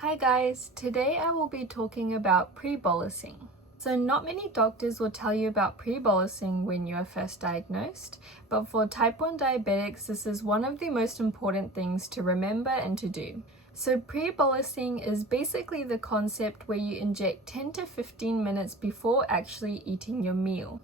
Hi guys, today I will be talking about pre-bolusing. So not many doctors will tell you about pre-bolusing when you are first diagnosed, but for type 1 diabetics, this is one of the most important things to remember and to do. So pre-bolusing is basically the concept where you inject 10 to 15 minutes before actually eating your meal.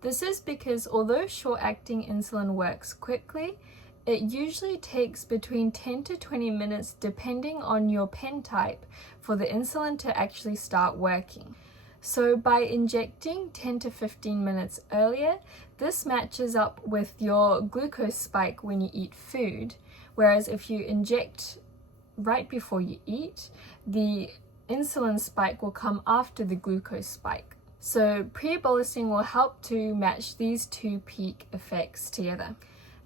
This is because although short-acting insulin works quickly, it usually takes between 10 to 20 minutes depending on your pen type for the insulin to actually start working. So by injecting 10 to 15 minutes earlier, this matches up with your glucose spike when you eat food, whereas if you inject right before you eat, the insulin spike will come after the glucose spike. So pre-bolusing will help to match these two peak effects together.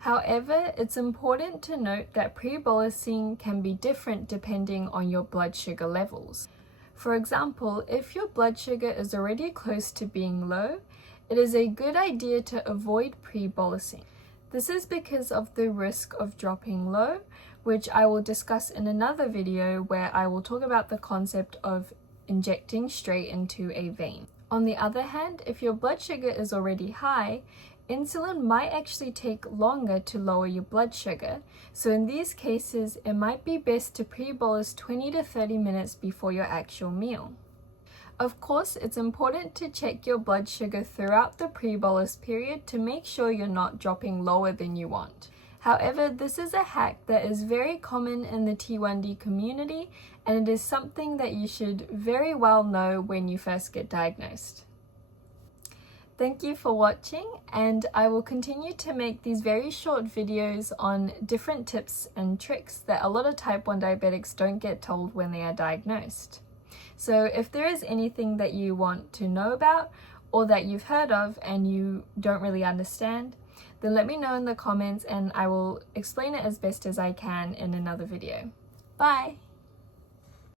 However, it's important to note that pre-bolusing can be different depending on your blood sugar levels. For example, if your blood sugar is already close to being low, it is a good idea to avoid pre-bolusing. This is because of the risk of dropping low, which I will discuss in another video where I will talk about the concept of injecting straight into a vein. On the other hand, if your blood sugar is already high, insulin might actually take longer to lower your blood sugar, so in these cases, it might be best to pre-bolus 20 to 30 minutes before your actual meal. Of course, it's important to check your blood sugar throughout the pre-bolus period to make sure you're not dropping lower than you want. However, this is a hack that is very common in the T1D community, and it is something that you should very well know when you first get diagnosed. Thank you for watching, and I will continue to make these very short videos on different tips and tricks that a lot of type 1 diabetics don't get told when they are diagnosed. So if there is anything that you want to know about or that you've heard of and you don't really understand, then let me know in the comments and I will explain it as best as I can in another video. Bye!